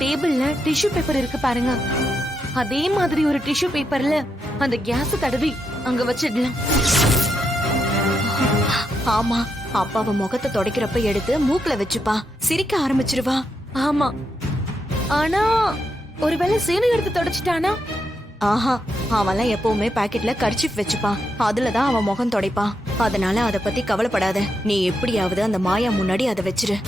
டேபிள்ல tissue paper இருக்கு பாருங்க, அதே மாதிரி ஒரு டிஷ்யூ பேப்பர்ல அந்த கேஸ் தடவி அங்க வச்சிடலாம். ஆமா, அப்பாவை முகத்தை துடைக்கிறப்ப எடுத்து மூக்குல வச்சுப்பா, சிரிக்க ஆரம்பிச்சிருவா. ஆமா, ஆனா ஒருவேளை சீனு எடுத்து தொடச்சிட்டானா? ஆஹா, அவன்லாம் எப்பவுமே பாக்கெட்ல கர்ச்சீஃப் வச்சுப்பான், அதுலதான் அவன் முகம் துடைப்பான். அதனால அத பத்தி கவலைப்படாத. நீ எப்படியாவது அந்த மாயா முன்னாடி அதை வச்சிரு.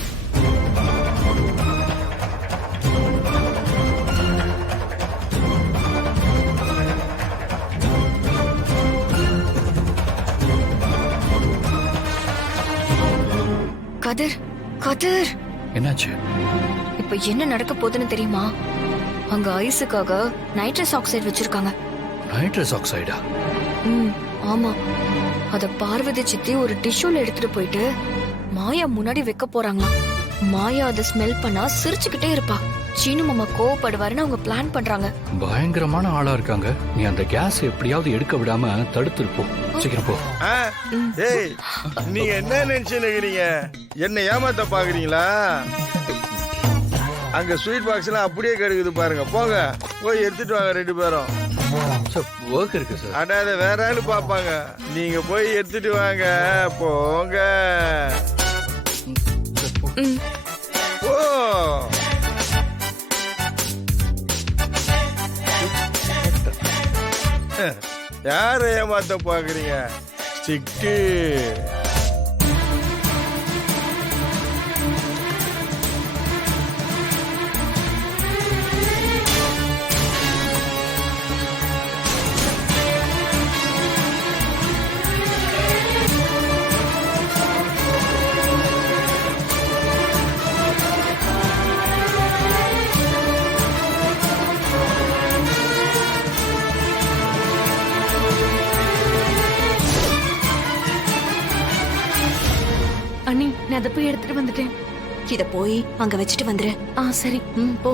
கதிர், கதிர், என்னாச்சு? இப்ப என்ன நடக்க போகுதுன்னு தெரியுமா? அங்க ஐஸுக்காக நைட்ரஸ் ஆக்சைடு வச்சிருக்காங்க. நைட்ரஸ் ஆக்சைடா? ஆமா, அத பார்வதி சித்தி ஒரு டிஷ்யூல எடுத்துட்டு போயிட்டு மாயா முன்னாடி வைக்க போறாங்களாம். மாயா அதை ஸ்மெல் பண்ணா சிரிச்சுக்கிட்டே இருப்பா. சீனு மாமா கோவப்படுவாருன்னு அவங்க பிளான் பண்றாங்க. பயங்கரமான ஆளா இருக்காங்க. நீ அந்த கேஸ் எப்படியாவது எடுக்க விடாம தடுத்துருப்போம். சீக்கிரம் போ. ஏய், நீங்க என்ன நினைச்சுக்கிறீங்க? என்ன ஏமாத்த பாக்குறீங்களா? அங்க ஸ்வீட் பாக்ஸ் எல்லாம் அப்படியே கிடைக்குது பாருங்க. போங்க, போய் எடுத்துட்டு வாங்க ரெண்டு பேரும். ஒர்க் இருக்கு சார். அடாத வேற ஆளு பாப்பாங்க. நீங்க போய் எடுத்துட்டு வாங்க, போங்க. ஓ, யார ஏமாத்த பாக்குறீங்க? ஸ்டிக்கு. அண்ணி, நான் அதை போய் எடுத்துட்டு வந்துட்டேன். இத போய் அங்க வச்சுட்டு வந்துரு. சரி. போ.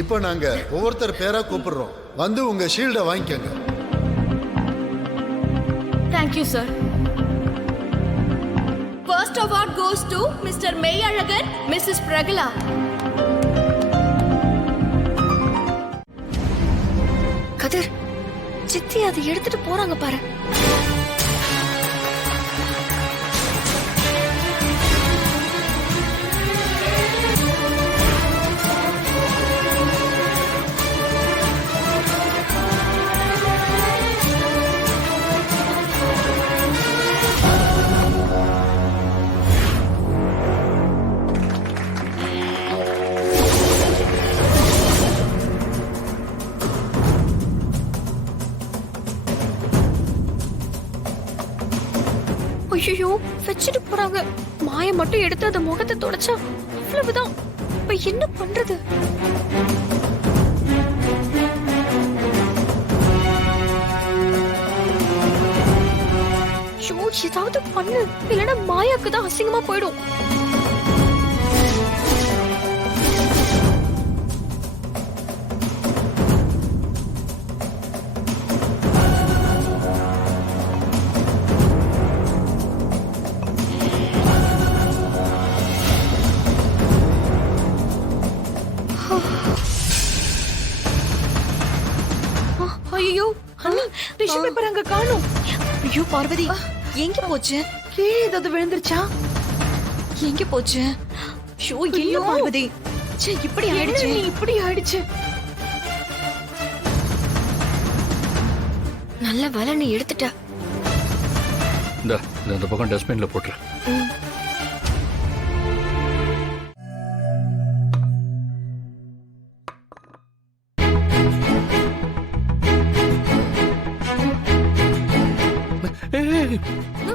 இப்போ நாங்க ஒவ்வொருத்தர் பேரா கூப்பிடுறோம். வந்து உங்க ஷீல்ட வாங்கிக்கங்க. Thank you sir. First award goes to Mr. Meyyalagan, Mrs. Pragala. கதிர், சித்தி அதை எடுத்துட்டு போறாங்க பாரு. ஐயோ, வச்சுட்டு போறாங்க. மாய மட்டும் எடுத்து அந்த முகத்தை தொடச்சா அவ்வளவுதான். இப்ப என்ன பண்றது? ஏதாவது பண்ணு, இல்லைன்னா மாயாக்கு தான் அசிங்கமா போயிடும். ஐயோ அண்ணி, டிஷ்யூ பேப்பர் அங்க காணோம். ஐயோ பார்வதி, எங்க போச்சு? கீழே ஏதாவது விழுந்துருச்சா? எங்க போச்சு? ஷோ, ஐயோ பார்வதி, இப்படி ஆயிடுச்சு. இப்படி ஆயிடுச்சு. நல்ல வேலை நீ எடுத்துட்ட. இந்த பக்கம் டஸ்ட்பின்ல போட்டுரு.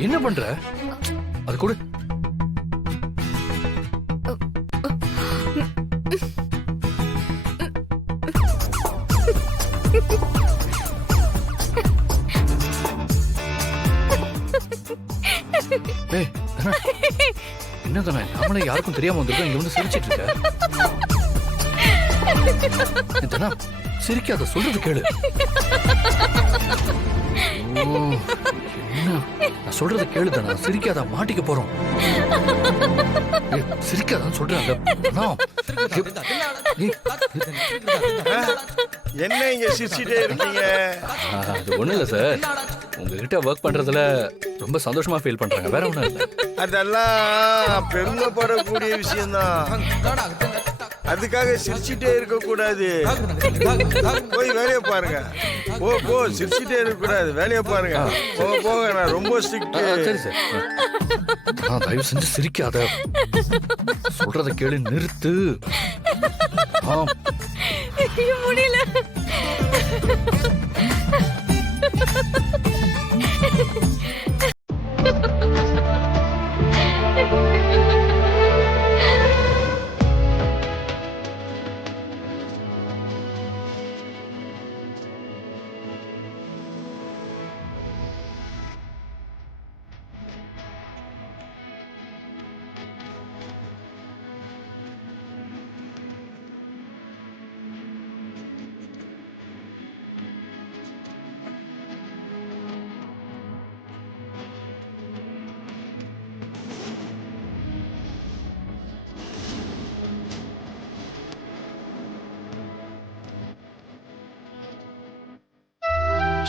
என்ன பண்ற? அது கூட என்ன தானே நாமளே யாருக்கும் தெரியாம வந்திருக்கோம். இங்க வந்து சிரிச்சிட்டு இருக்க. சிரிக்காத, சொல்றது கேளு. ஓ, என்ன நான் சொல்றத கேளுதானா? சிரிக்காத, மாட்டிக்க போறோம். ஏய், சிரிக்காதான்னு சொல்றேன். என்ன இங்க சிரிச்சிட்டே இருக்கீங்க? அது ஒண்ணும் இல்ல சார், உங்ககிட்ட ஒர்க் பண்றதுல ரொம்ப சந்தோஷமா ஃபீல் பண்றாங்க, வேற ஒண்ணும் இல்ல. அதெல்லாம் பெருமைப்படக்கூடிய விஷயம்தான். அதுக்காக சிரிச்சிட்டே இருக்க கூடாது. போய் வேலையை பாருங்க. போ சிரிச்சிட்டே இருக்க கூடாது, வேலையை பாருங்க. போக நான் ரொம்ப ஸ்ட்ரிக்ட். சரி சார், தயவு செஞ்சு சிரிக்காத, சொல்றத கேளு, நிறுத்து. முடியல.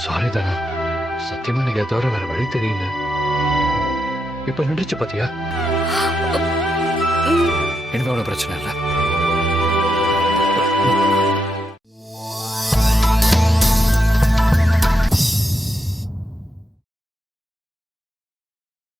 சாரி தானா, சத்தியமா எனக்கு தவிர வேற வழி தெரியல. இப்ப நின்றுச்சு பாத்தியா? இனிமே ஒன்றும் பிரச்சனை இல்லை.